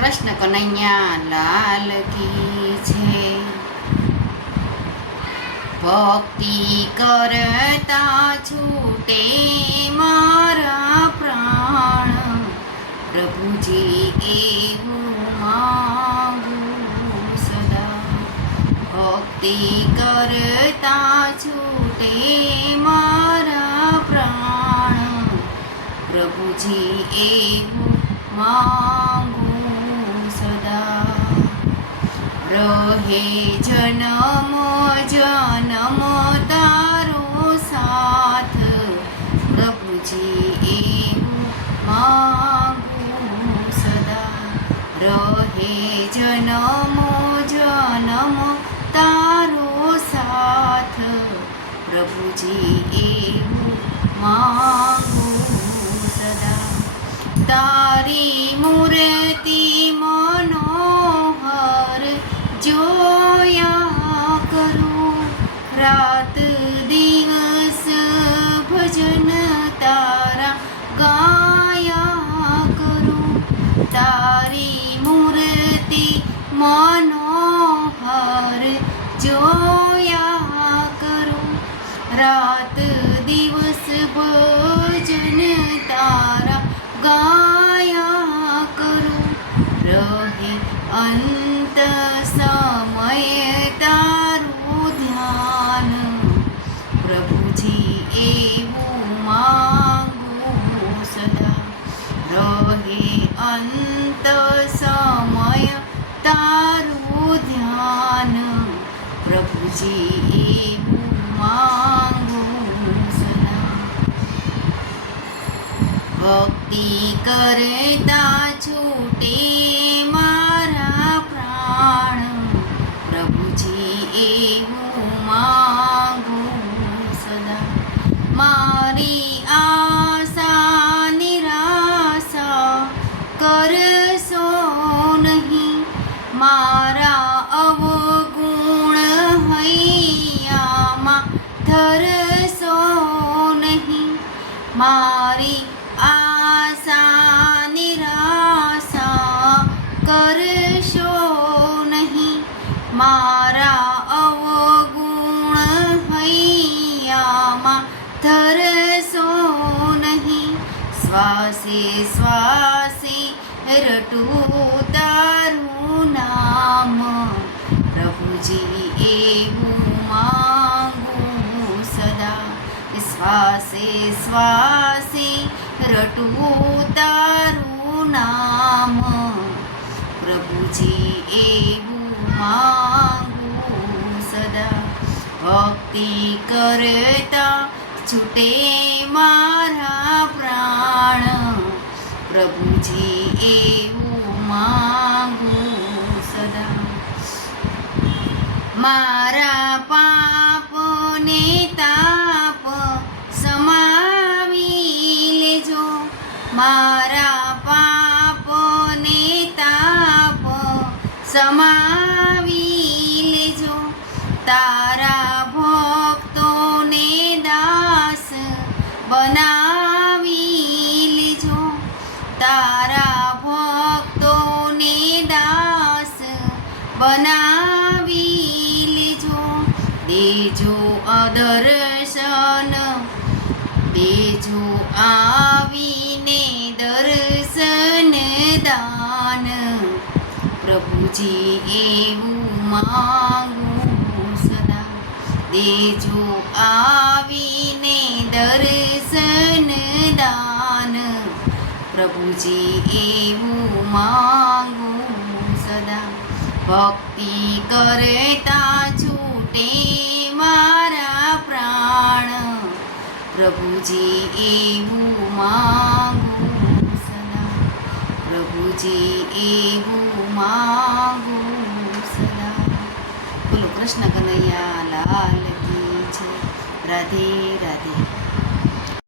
કૃષ્ણ કનૈયા લાલ કી છે. ભક્તિ કરતા છૂટે મારા પ્રાણ. પ્રભુજી એવું માગું સદા. ભક્તિ કરતા છૂટે મારા પ્રાણ. પ્રભુજી એવું માંગુ રહે જનમો જનમો તારો સાથ. પ્રભુજી એવું માગું સદા. રહે જનમો જનમો તારો સાથ. પ્રભુજી એવું માગું સદા. તારી તારી મૂર્તિ મનોહર જોયા કરું. રાત દિવસ ભજન તારા ગાયા કરું. રહે અંત તારું ધ્યાન પ્રભુજી માંગુ ભક્તિ કરતા છૂટે ધરશો નહીં? મારી આશા નિરાશા કરશો નહીં? મારા અવગુણ હૈયામાં ધરશો નહીં? શ્વાસે શ્વાસે રટું શ્વાસે રટવું તારું નામ. પ્રભુજી, એવું માંગુ સદા. ભક્તિ કરતા છૂટે મારા પ્રાણ. પ્રભુજી, એવું માંગુ સદા. મારા પાપને મારા પાપને તાપ સમાવી લેજો. તારા ભક્તોને દાસ બનાવી લેજો. તારા ભક્તોને દાસ બનાવી લેજો. દેજો અદર્શન, દેજો આવીને પ્રભુજી એવું માંગુ સદા. દેજો આવીને દર્શન દાન. પ્રભુજી, એવું માંગુ સદા. ભક્તિ કરતા છૂટે મારા પ્રાણ. પ્રભુજી, એવું માંગુ સદા. પ્રભુજી, એવું માંગુ સદા બોલો કૃષ્ણ કનૈયા લાલ કી જય રાધે રાધે